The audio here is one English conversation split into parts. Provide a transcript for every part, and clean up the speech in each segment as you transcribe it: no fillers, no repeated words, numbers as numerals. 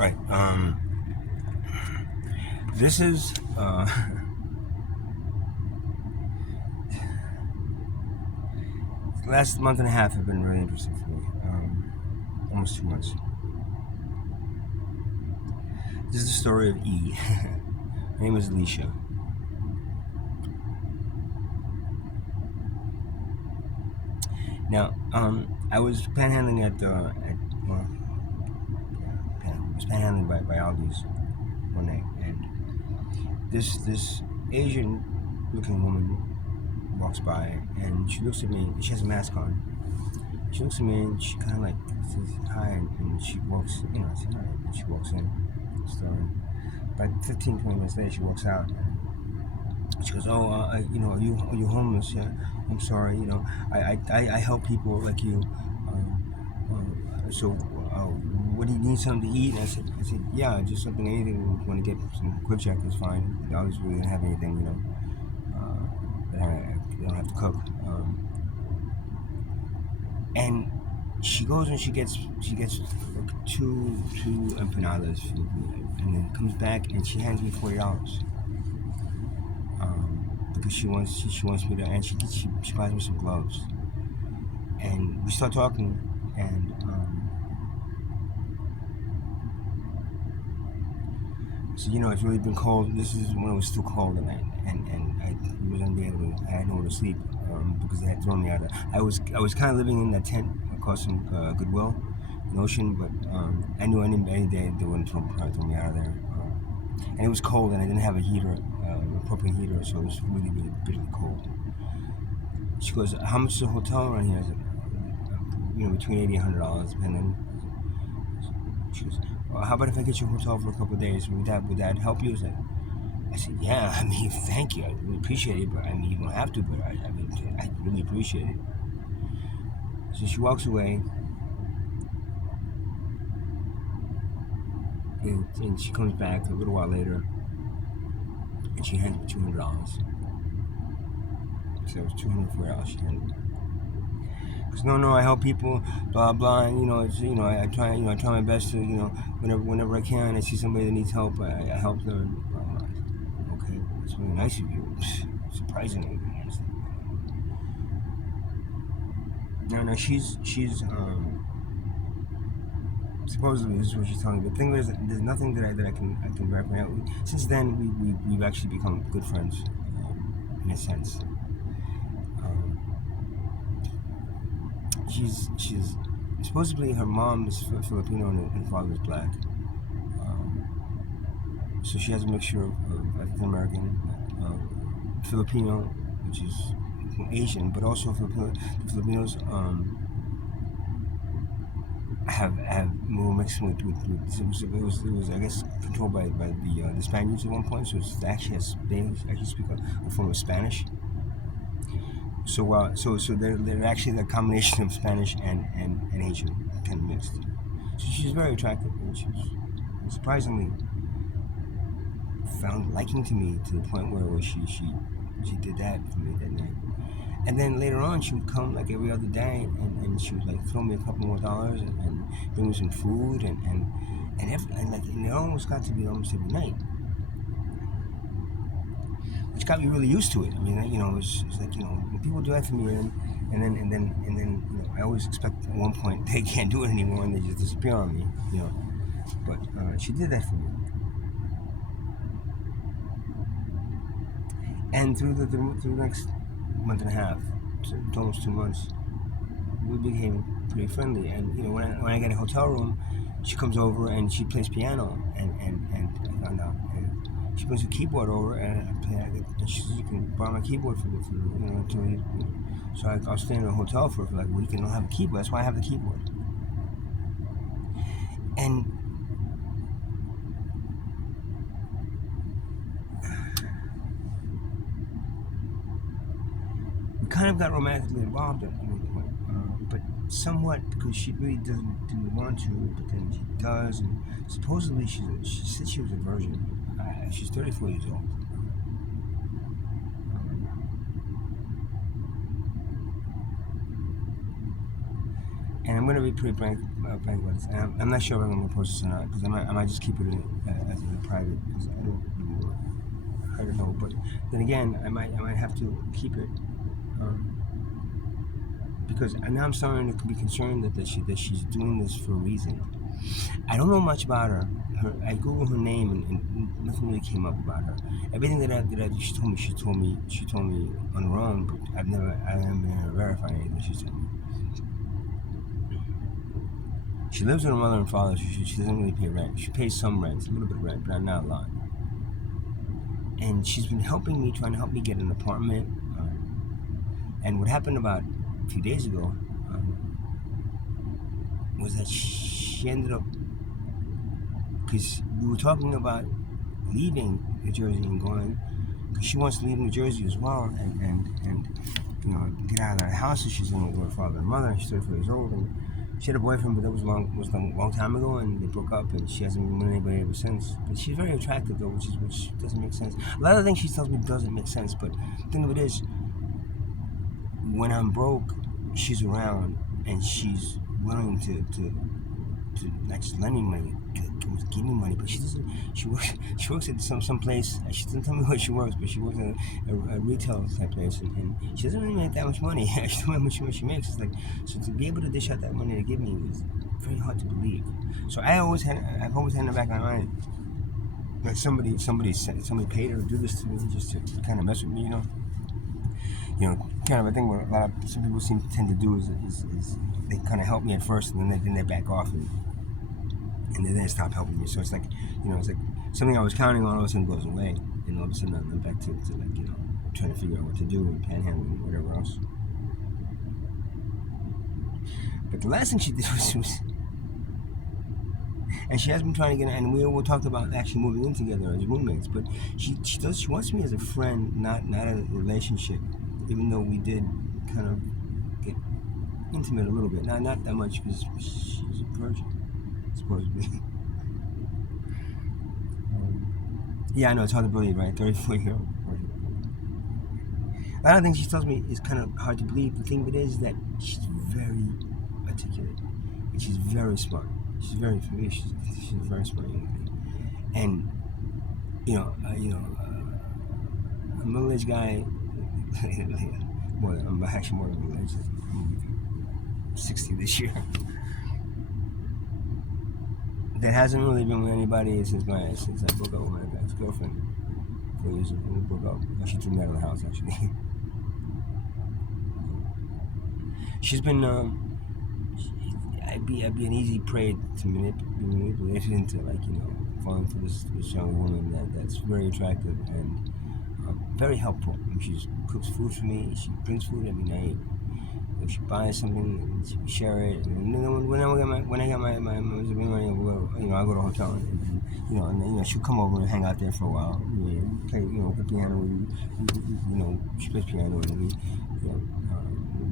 Right. This is the last month and a half have been really interesting for me. Almost 2 months. This is the story of E. Her name is Alicia. Now, I was panhandling I was panhandling by Aldi's one night, and this Asian looking woman walks by, and she looks at me. She has a mask on. She looks at me, and she kind of like says hi, and she walks. I said hi, and she walks in. So, about 15, 20 minutes later, she walks out. She goes, "Oh, are you homeless? Yeah, I'm sorry. I help people like you. So, what do you need something to eat?" And I said, "Yeah, just something, anything. If you want to get some quick check, is fine. I was really didn't have anything, that I don't have to cook." And she goes and she gets like two empanadas, and then comes back and she hands me $40. Because she wants me to, and she buys me some gloves, and we start talking, and so it's really been cold. This is when it was still cold, and I wasn't able to. I had nowhere to sleep because they had thrown me out. I was kind of living in that tent across from Goodwill, in Ocean, but I knew any day they wouldn't throw me out of there. And it was cold, and I didn't have a heater, a propane heater, so it was really bitterly cold. She goes, "How much is a hotel around here?" I said, between $80 and $100, depending. She goes, "Well, how about if I get you a hotel for a couple of days? Would that help you?" I said, "Yeah, thank you. I really appreciate it, but you don't have to, but I really appreciate it." So she walks away, and she comes back a little while later, and she hands me $200. So it was $204 she handed me. Because no, I help people, blah blah, and I try my best to, whenever I can, I see somebody that needs help, I help them. Okay, that's really nice of you. Surprisingly nice. No, she's supposedly this is what she's telling me. But the thing is, there's nothing that I can wrap my head. Since then, we've actually become good friends, in a sense. She's supposedly her mom is Filipino and father is black. So she has a mixture of African American, Filipino, which is Asian, but also the Filipinos have more mixed with it was I guess controlled by the Spaniards at one point. So it's actually actually speak a form of Spanish. So they're actually a combination of Spanish and Asian kind of mixed. So she's very attractive, and she's surprisingly found liking to me to the point where she did that for me that night. And then later on, she would come like every other day, and she would like throw me a couple more dollars and bring me some food, and it almost got to be almost every night, which got me really used to it. It's like when people do that for me, and then I always expect at one point they can't do it anymore and they just disappear on me, But she did that for me, and through the next month and a half, to almost 2 months, we became pretty friendly. And when I get a hotel room, she comes over and she plays piano, and I found out. And she brings a keyboard over, and I play. And she says, "You can borrow my keyboard for until you." So I'll stay in a hotel for like a week and I'll have a keyboard. That's why I have the keyboard. And we kind of got romantically involved at one point, but somewhat because she really didn't want to, but then she does. And supposedly she said she was a virgin. She's 34 years old. And I'm gonna be pretty frank about this. And I'm not sure if I'm gonna post this or not, because I might just keep it as a private, because I don't know. But then again, I might have to keep it, because now I'm starting to be concerned that she's doing this for a reason. I don't know much about her. I googled her name and nothing really came up about her. Everything that she told me on her own, but I haven't been able to verify anything that she told me. She lives with her mother and father. She doesn't really pay rent. She pays some rent, a little bit of rent, but not a lot. And she's been trying to help me get an apartment. And what happened about a few days ago was that she ended up, because we were talking about leaving New Jersey and going, because she wants to leave New Jersey as well, and get out of that house that she's in with her father and mother. She's 34 years old, and she had a boyfriend, but that was a long time ago, and they broke up, and she hasn't been with anybody ever since. But she's very attractive, though, which doesn't make sense. A lot of things she tells me doesn't make sense, but the thing of it is, when I'm broke, she's around, and she's willing to not just lend me money, give me money, but she doesn't. She works at some place. She doesn't tell me where she works, but she works at a retail type place, and she doesn't really make that much money. She doesn't know how much she makes. It's like, so to be able to dish out that money to give me was very hard to believe. So I've always had in the back of my mind that somebody paid her to do this to me, just to kind of mess with me, kind of a thing what some people tend to do is they kind of help me at first, and then they back off, and then they stop helping me. So it's like, it's like something I was counting on all of a sudden goes away, and all of a sudden I'm back to like, trying to figure out what to do and panhandling and whatever else. But the last thing she did was and she has been trying to get, and we talked about actually moving in together as roommates, but she wants me as a friend, not a relationship, even though we did kind of get intimate a little bit, not that much, because she's a virgin, supposedly. Yeah, I know, it's hard to believe, right? 34-year-old virgin. A lot of things she tells me is kind of hard to believe. The thing of it is that she's very articulate, and she's very smart. She's very she's a very smart young lady. And a middle-aged guy. I'm actually more than middle-aged. I'm 60 this year. That hasn't really been with anybody since I broke up with my ex-girlfriend 4 years ago. We broke up. She threw me out of the house, actually. She's been I'd be an easy prey to be manipulated into, falling for this young woman that's very attractive and very helpful. She cooks food for me. She brings food every night. If she buys something, she share it. And then when I get my money, I'll go to a hotel and she'll come over and hang out there for a while. Play piano. She plays piano, and we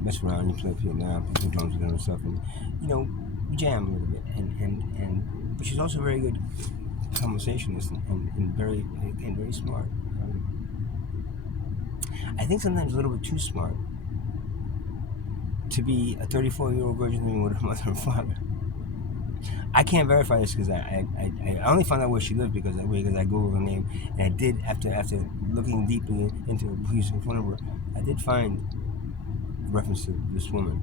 mess around and play piano, play some drums with her and stuff, and we jam a little bit. But she's also a very good conversationalist and very smart. I think sometimes a little bit too smart to be a 34-year-old virgin living with her mother and father. I can't verify this because I only found out where she lived because I googled her name, and I did after looking deeply into her police phone number, I did find reference to this woman.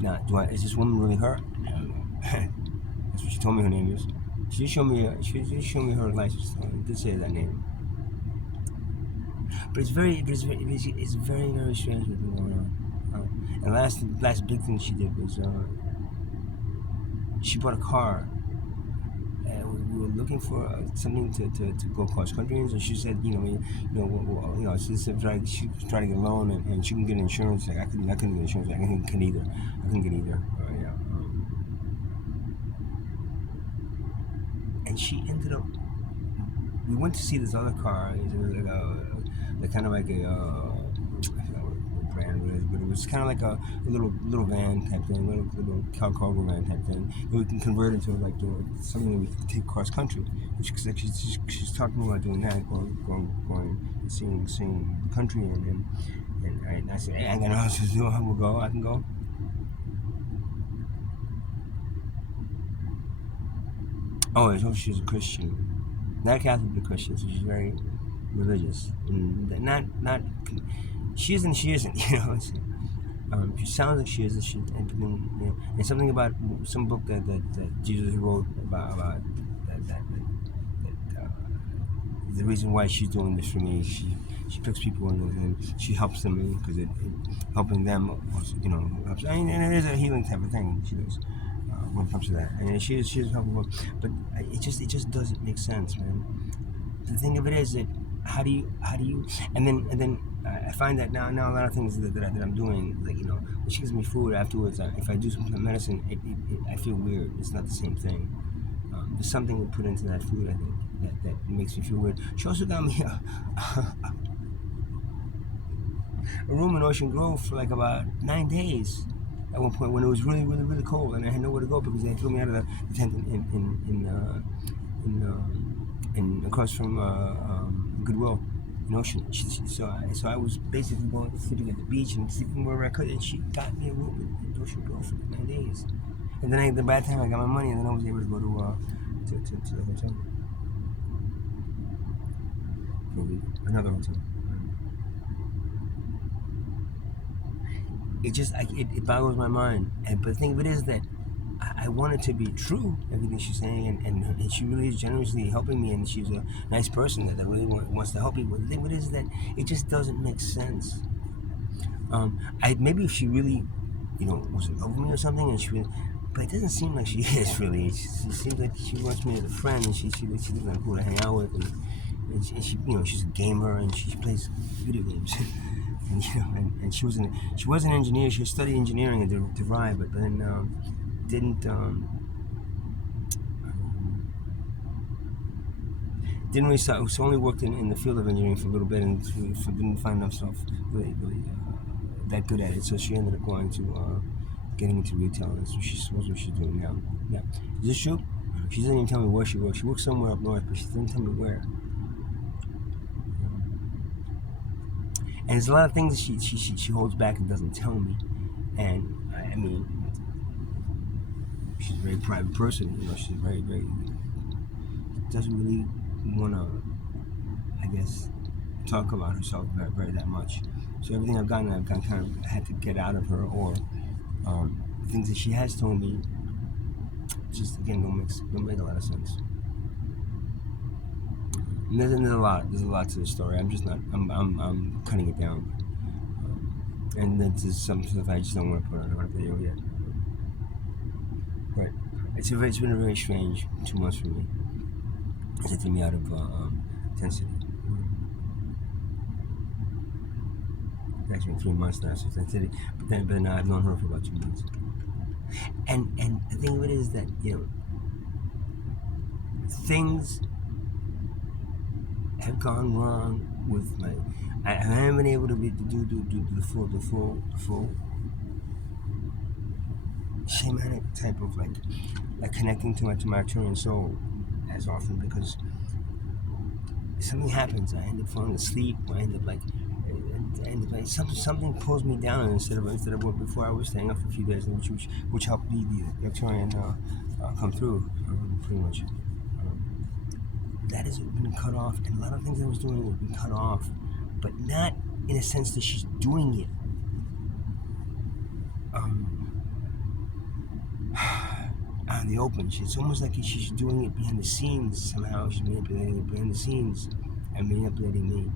Now, is this woman really her? I don't know. That's what she told me her name is. She did show me her license. It did say that name. But it's very very strange what's going on. And the last big thing she did was she bought a car. We were looking for something to go cross country in. So she said, she's trying to get a loan and she can get insurance. Like I couldn't get insurance. I couldn't get either. And she ended up. We went to see this other car. Like kind of like a I forgot what brand it is, but it was kind of like a little van type thing, little cargo van type thing. And we can convert it into something that we can take cross country. Which she's talking about doing that, going and seeing the country, and I said, hey, I got no else to do. I can go. Oh, so she's a Christian, not Catholic, but Christian. So she's very religious, and not. She isn't. She isn't. She sounds like she is. She and something about some book that Jesus wrote about that the reason why she's doing this for me. She picks people and she helps them because it helping them also, helps. And it is a healing type of thing. She does when it comes to that. And she's helpful, but it just doesn't make sense, man. The thing of it is that how do you and then I find that now a lot of things that I'm doing, like when she gives me food afterwards, if I do some medicine, I feel weird. It's not the same thing. There's something we put into that food, I think, that makes me feel weird. She also got me a room in Ocean Grove for like about 9 days. At one point when it was really, really, really cold, and I had nowhere to go because they threw me out of the tent in across from Goodwill in Ocean. So I was basically sleeping at the beach and sleeping wherever I could, and she got me a room in Ocean Grove for 9 days. And then by the time I got my money, and then I was able to go to the hotel for a week, another hotel. It boggles my mind. But the thing of it is that I want it to be true, everything she's saying, and she really is generously helping me, and she's a nice person that really wants to help people. The thing of it is that it just doesn't make sense. Maybe if she really, was in love with me or something, but it doesn't seem like she is really. It seems like she wants me as a friend, and she doesn't know who to hang out with, and she, she's a gamer, and she plays video games. And she was an engineer. She studied engineering at DeVry, but then didn't really start. She only worked in the field of engineering for a little bit, and didn't find herself really that good at it. So she ended up going to getting into retail. That's what she's doing now. Yeah, is this true? She doesn't even tell me where she works. She works somewhere up north, but she doesn't tell me where. And there's a lot of things she holds back and doesn't tell me. And I mean, she's a very private person. She's very, very doesn't really want to, I guess, talk about herself very that much. So everything I've kind of had to get out of her, or things that she has told me, just again don't make a lot of sense. And there's a lot to the story. I'm cutting it down, and there's some stuff I just don't want to put on a video yet. But it's been a very strange 2 months for me. It's taken me out of Tent City. It's actually been 3 months now since Tent City, but then I've known her for about 2 months. And the thing of it is that things have gone wrong with I haven't been able to do the full shamanic type of like connecting to my Arcturian soul as often, because something happens. I end up falling asleep. I end up something pulls me down instead of what before I was staying up for a few days, which helped the Arcturian come through pretty much. That has been cut off, and a lot of things I was doing have been cut off, but not in a sense that she's doing it out in the open. It's almost like she's doing it behind the scenes somehow. She's manipulating it behind the scenes and manipulating me.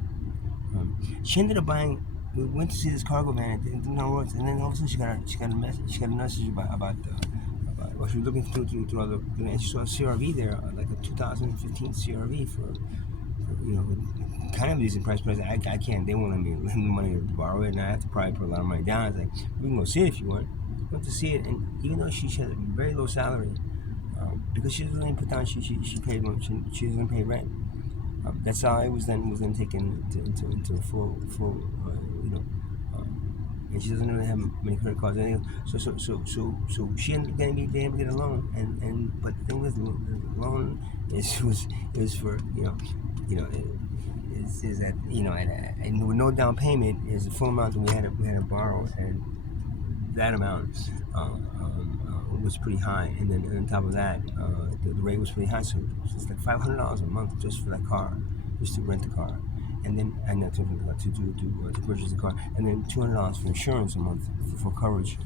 She ended up buying. We went to see this cargo van at and then all of a sudden she got a message about well, she was looking through other, and she saw a CRV there, like a 2015 CRV for kind of a decent price, but I can't. They won't let me lend the money to borrow it, and I have to probably put a lot of money down. I was like, we can go see it if you want. Went to see it, and even though she has a very low salary, because she doesn't put down, she paid she doesn't pay rent. That's how it was then taken into full and she doesn't really have many credit cards. So she ended up being able to get a loan, but the thing was the loan was for is that and with no down payment is the full amount that we had to borrow, and that amount was pretty high, and then on top of that, the rate was pretty high. So it's like $500 a month just for that car, just to rent the car, and then and not to rent the car, to purchase the car, and then $200 for insurance a month for coverage.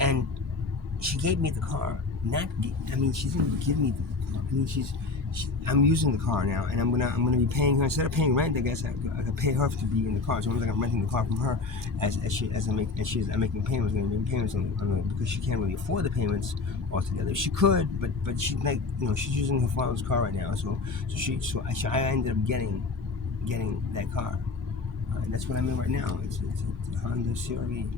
And she gave me the car. I mean, she didn't give me the car. I mean, I'm using the car now, and I'm gonna be paying her instead of paying rent. I guess I could pay her to be in the car. So I'm like I'm renting the car from her I'm making payments. I'm making payments on because she can't really afford the payments altogether. She could, but she's like she's using her father's car right now. I ended up getting that car, and that's what I'm in right now. It's a Honda CRV.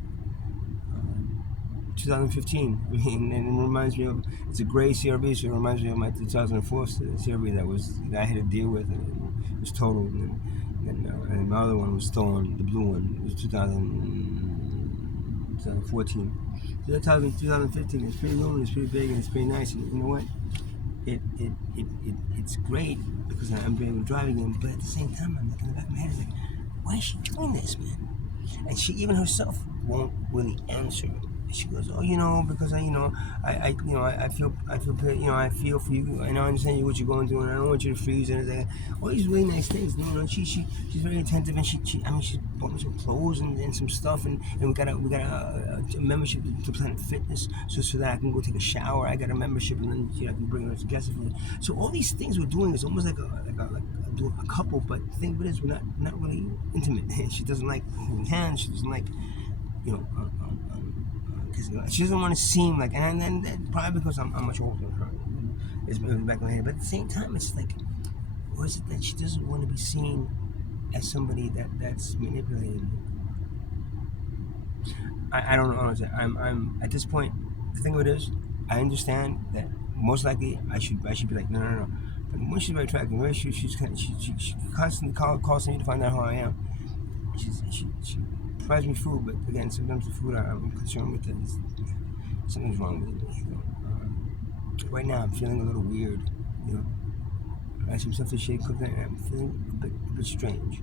2015. I mean, and it reminds me of it's a gray CRV, so it reminds me of my 2004 CRV that I had to deal with, and it was totaled, and my other one was stolen. The blue one was 2014. So 2015 is pretty new, and it's pretty big, and it's pretty nice. And you know what? It's great because I'm driving it, but at the same time, I'm looking in the back of my head, like, why is she doing this, man? And she even herself won't really answer. She goes, oh, because I feel, I feel for you, and I understand what you're going through, and I don't want you to freeze and everything. All these really nice things, she's very attentive, and she bought me some clothes and some stuff, and we got a membership to Planet Fitness, so that I can go take a shower. I got a membership, and then I can bring her to guest food. So all these things we're doing is almost like a couple, but the thing is, we're not really intimate. She doesn't like holding hands. She doesn't like, because she doesn't want to seem like, and then probably because I'm much older than her, is in the back of my head. But at the same time, it's like, or is it that she doesn't want to be seen as somebody that's manipulating? I don't know. I'm at this point. The thing of it is, I understand that most likely I should be like, no. But when she's very attractive, she constantly calls me to find out how I am. She provides me food, but again, sometimes the food I'm concerned with it is something's wrong with it. Right now, I'm feeling a little weird. I had some stuff that she cooked, and I'm feeling a bit strange.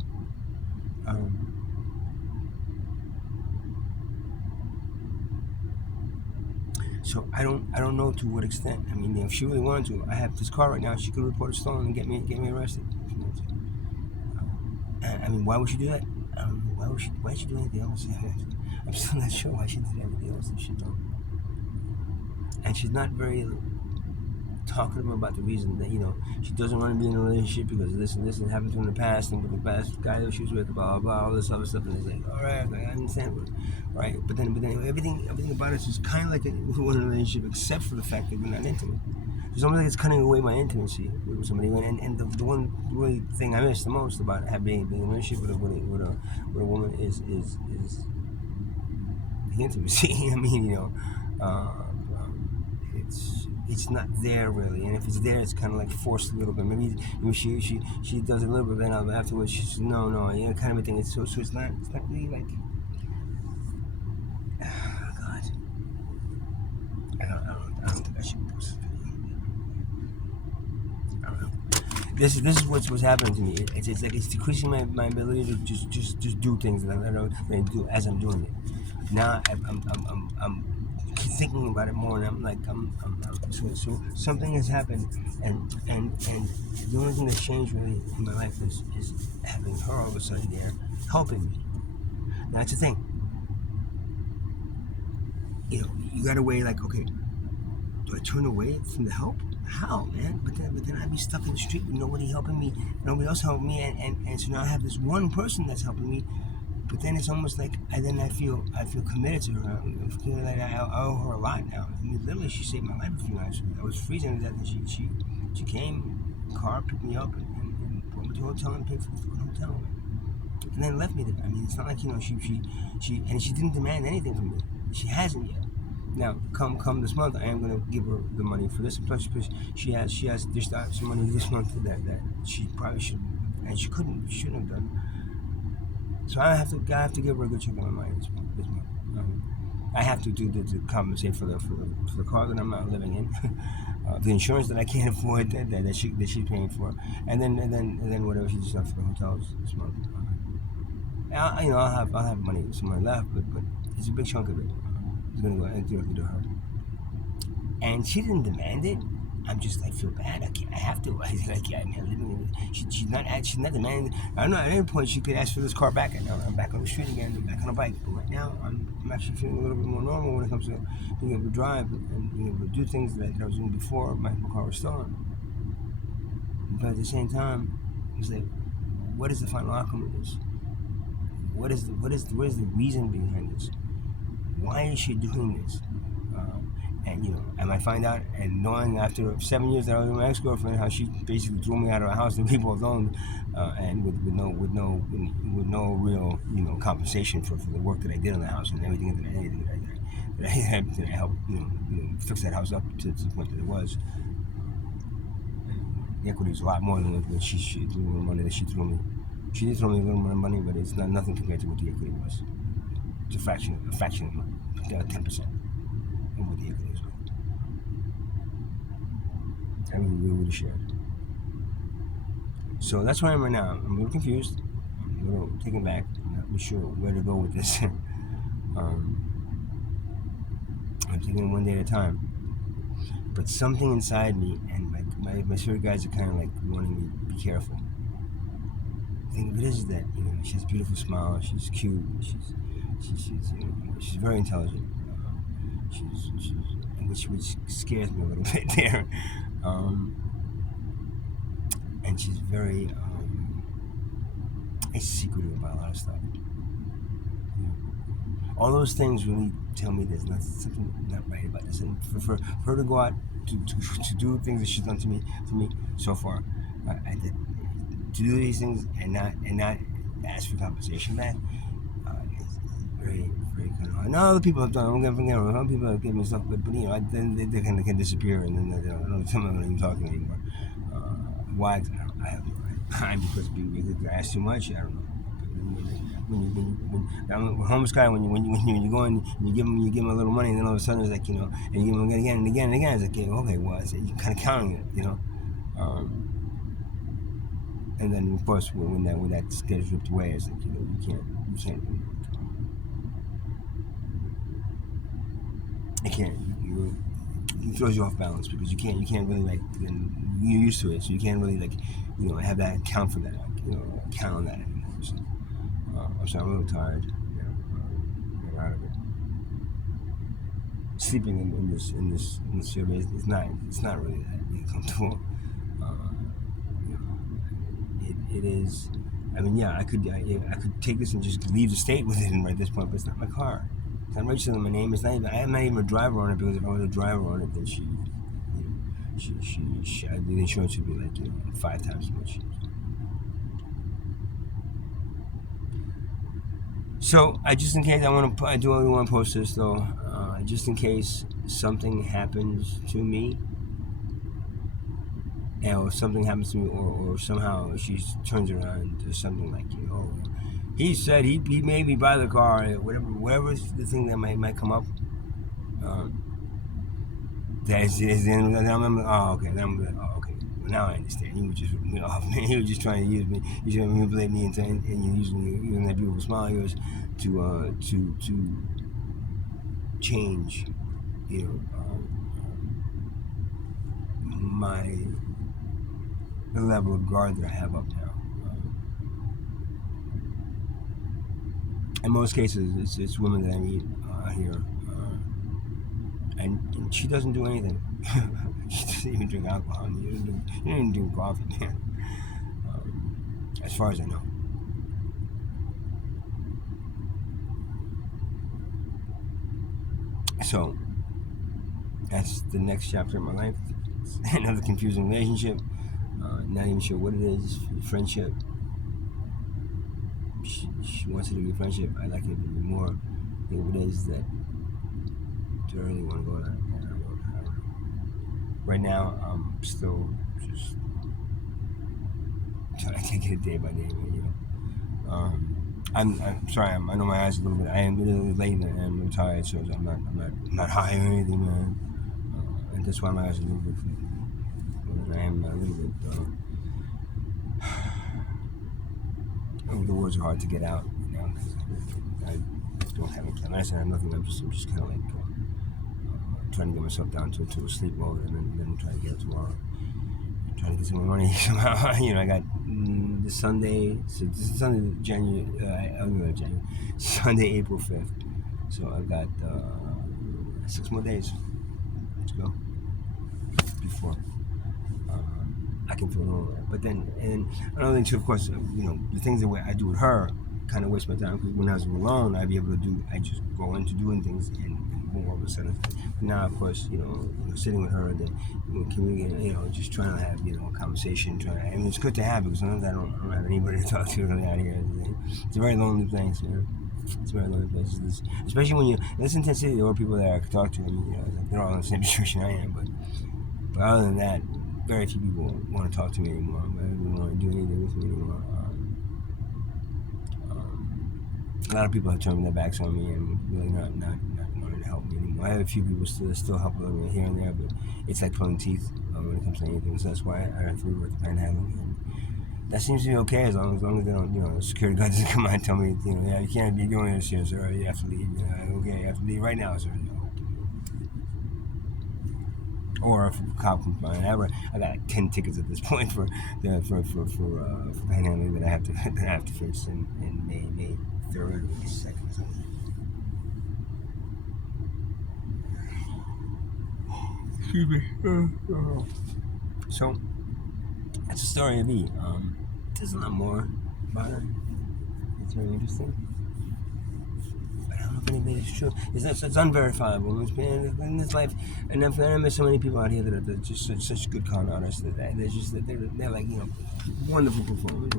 So I don't know to what extent. I mean, if she really wanted to, I have this car right now. She could report it stolen and get me arrested. I mean, why would she do that? I don't know. Why she do anything else? I'm still not sure why she did anything else if she don't. And she's not very talkative about the reason that she doesn't want to be in a relationship because this and happened to her in the past, and with the past guy that she was with, blah blah, all this other stuff. And it's like, all right, I understand, right? But then everything about us is kind of like we're in a relationship, except for the fact that we're not intimate. It's almost like it's cutting away my intimacy with somebody. And the one really thing I miss the most about being in a relationship with a woman is the intimacy. I mean, it's not there really, and if it's there, it's kind of like forced a little bit. Maybe she does a little bit, then afterwards she says no, kind of a thing. It's so it's not really like. God, I don't think I should post this video. I don't know. This is what's happening to me. It's like it's decreasing my ability to just do things that I don't do as I'm doing it. Now I'm thinking about it more, and I'm like so something has happened, and the only thing that's changed really in my life is having her all of a sudden there helping me. Now that's the thing. You gotta weigh like, okay, do I turn away from the help? How, man? But then I'd be stuck in the street with nobody helping me, nobody else helping me, and so now I have this one person that's helping me. But then it's almost like I feel committed to her. I feel like I owe her a lot now. I mean, literally, she saved my life a few nights. I was freezing to death, and she came, car picked me up, and brought me to a hotel and paid for the hotel, and then left me there. I mean, it's not like she didn't demand anything from me. She hasn't yet. Now, come this month, I am gonna give her the money for this. Plus, she has dished out some money this month that she probably should, and shouldn't have done. So I have to give her a good chunk of my money this month. I have to compensate for the car that I'm not living in, the insurance that I can't afford that she's paying for, and then whatever she just for the hotels this month. I'll have some money left, but It's a big chunk of it. It's gonna go directly to her. And she didn't demand it. I'm just, I feel bad. I have to. I'm living. She's not demanding. I don't know. At any point, she could ask for this car back, and I'm back on the street again. I'm back on a bike. But right now, I'm actually feeling a little bit more normal when it comes to being able to drive and being able to do things that I was doing before my car was stolen. But at the same time, it's like, what is the final outcome of this? What is the reason behind this? Why is she doing this? And I might find out, and knowing after 7 years that I was with my ex-girlfriend, how she basically threw me out of a house that we both owned, and with no real compensation for the work that I did on the house and everything that I helped fix that house up to the point that it was. The equity was a lot more than what she threw the money that she threw me. She did throw me a little more money, but it's nothing compared to what the equity was. It's a fraction of money, 10% of what the equity was. And we would have shared. So that's where I am right now. I'm a little confused. I'm a little taken back. I'm not really sure where to go with this. I'm taking it one day at a time. But something inside me, and my spirit guides are kind of like wanting me to be careful. The thing of it is that she has a beautiful smile. She's cute. She's very intelligent. Which scares me a little bit there. And she's very secretive about a lot of stuff. All those things really tell me there's something not right about this. And for her to go out to do things that she's done to me so far, to do these things and not ask for compensation back, is very, very kind of hard. No, other people have done it. I'm going to forget it. Other people have given me stuff, but then they kind of can disappear, and then they don't tell me I'm not even talking anymore. Why? I have no idea. Because I ask too much. I don't know. When I'm a homeless guy, when you go in, you give him a little money, and then all of a sudden it's like and you give him again and again and again. It's like okay, well, you're kind of counting it, and then of course when that gets ripped away, it's like you can't. It throws you off balance because you can't really you're used to it, so you can't really have that account for that, count on that anymore. So I'm a little tired. Get out of it. Sleeping in this field it's not really that comfortable. It is. I mean, yeah, I could take this and just leave the state with it right at this point, but it's not my car. It's not registered in my name. It's not even. I'm not even a driver on it because if I was a driver on it, then the insurance would be 5 times as much. So just in case I do want to post this though. Just in case something happens to me, or something happens to me, or somehow she turns around to something like he said he made me buy the car, whatever the thing that might come up. That's the end. Then I'm like, oh okay. Then I'm like, oh okay. Well, now I understand. He was just ripping me off, man. He was just trying to use me. He's trying to manipulate me and using that beautiful smile of yours to change, the level of guard that I have up now. In most cases, it's women that I meet here, and she doesn't do anything. She doesn't even drink alcohol. You don't even do coffee, man. As far as I know. So that's the next chapter of my life. Another confusing relationship. Not even sure what it is. Friendship. She wants it to be friendship. I like it to be more. If it is that, do I really want to go there? I don't know. Right now, I'm still just trying to take it day by day. I'm sorry. I know my eyes a little bit. I am a little late and I'm a little tired, so I'm not high or anything, man. And that's why my eyes are a little bit. I am a little bit. The words are hard to get out, because don't have a calendar. I said I have nothing. I'm just kind of like trying to get myself down to a sleep mode, and then try to get it tomorrow. Trying to get some more money somehow. I got this Sunday. So this is Sunday, January. Sunday, April 5th. So I've got 6 more days to go before I can feel normal. But then, and another thing too, of course, the things that I do with her kind of waste my time, because when I was alone, I just go into doing things, and boom, all of a sudden. Now, of course, sitting with her, and then communicating, just trying to have a conversation. It's good to have, because sometimes I don't have anybody to talk to really out here. It's a very lonely place, man. It's a very lonely place, especially when in this intensity. There are people that I could talk to, and they're all in the same situation I am. But other than that, very few people want to talk to me anymore. They don't want to do anything with me anymore. A lot of people have turned their backs on me and really not wanting to help me anymore. I have a few people still help a little bit here and there, but it's like pulling teeth when it comes to anything. So that's why I have to work the panhandling. And that seems to be okay as long as they don't, the security guard doesn't come out and tell me, yeah, you can't be doing this here, sir. You have to leave. Okay, you have to leave right now, sir. Or if a cop comes by, I got like 10 tickets at this point for panhandling that I have to fix in May 3rd or 2nd or something. Excuse me. So that's the story of me. There's a lot more about it. It's very interesting. But I don't know if any of it is true. It's unverifiable. It's been in this life, and I've met so many people out here that are just such good con artists that they're like wonderful performers.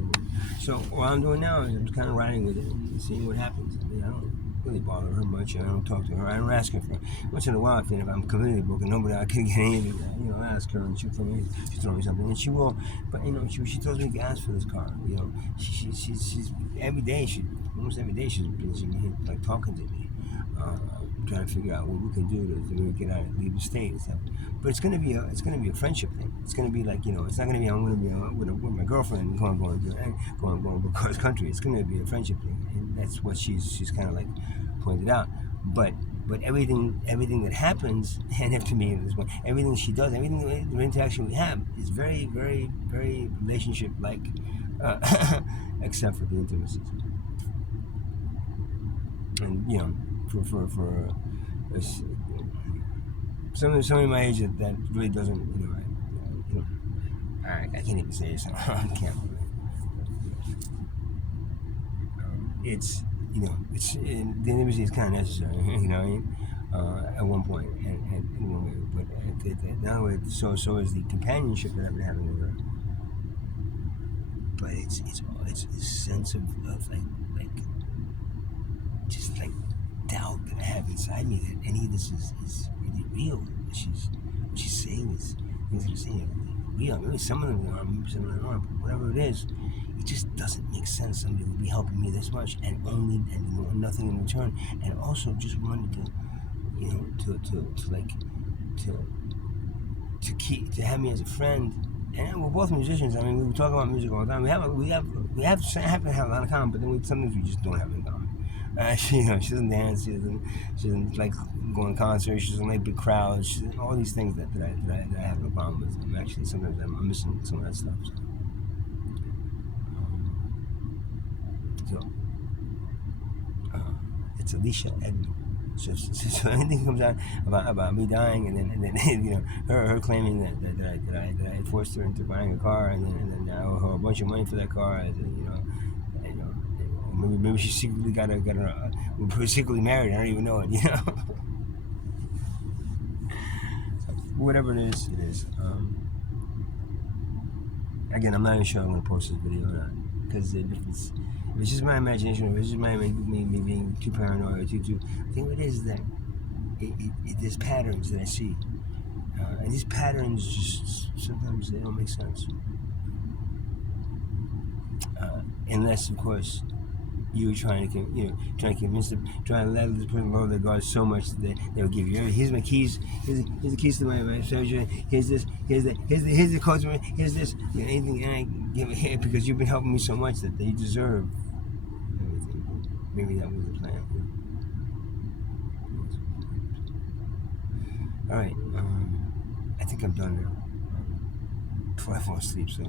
So what I'm doing now is I'm kind of riding with it and seeing what happens. I don't really bother her much. I don't talk to her. I don't ask her for once in a while. If I'm completely broken, nobody I can get anything. I ask her, and she'll throw me something, and she will. But she tells me gas for this car. She's almost every day she's busy like talking to me, trying to figure out what we can do to get out, leave the state and stuff. But it's gonna be a friendship thing. It's gonna be like it's not gonna be I'm gonna be with my girlfriend going across country. It's gonna be a friendship thing, and that's what she's kind of like pointed out. But everything that happens, and to me at this point, everything she does, everything the interaction we have is very, very, very relationship like, except for the intimacies. And for somebody my age that really doesn't, I can't even say this on camera. It's the intimacy is kind of necessary, at one point, and in one way, but now so is the companionship that I've been having with her. But it's a sense of like just like doubt that I have inside me that any of this is really real. What she's saying is things that are saying are real. Maybe some of them are, maybe some of them aren't, but whatever it is, it just doesn't make sense. Somebody would be helping me this much and nothing in return, and also just wanted to to have me as a friend. And we're both musicians. I mean, we talk about music all the time. We have to have a lot of common, but then sometimes we just don't have in common. She doesn't dance. She doesn't like going to concerts. She doesn't like big crowds. All these things that I have no problem with. Actually, sometimes I'm missing some of that stuff. So it's Alicia Edmond. So anything comes out about me dying, and then her claiming that I forced her into buying a car, and then I owe her a bunch of money for that car, maybe she secretly we're secretly married. I don't even know it, So, whatever it is, it is. Again, I'm not even sure I'm gonna post this video or not, because if it's just my imagination, if it's just me being too paranoid or too, the thing it is that there's patterns that I see, and these patterns just sometimes they don't make sense, unless of course you trying to convince them, trying to let this person lower their guard so much that they'll give you. Here's my keys. Here's the keys to my surgery. Here's this. Here's the code. Here's this. Anything, and I give it here because you've been helping me so much that they deserve everything. Maybe that was the plan. All right. I think I'm done now. Before I fall asleep. So,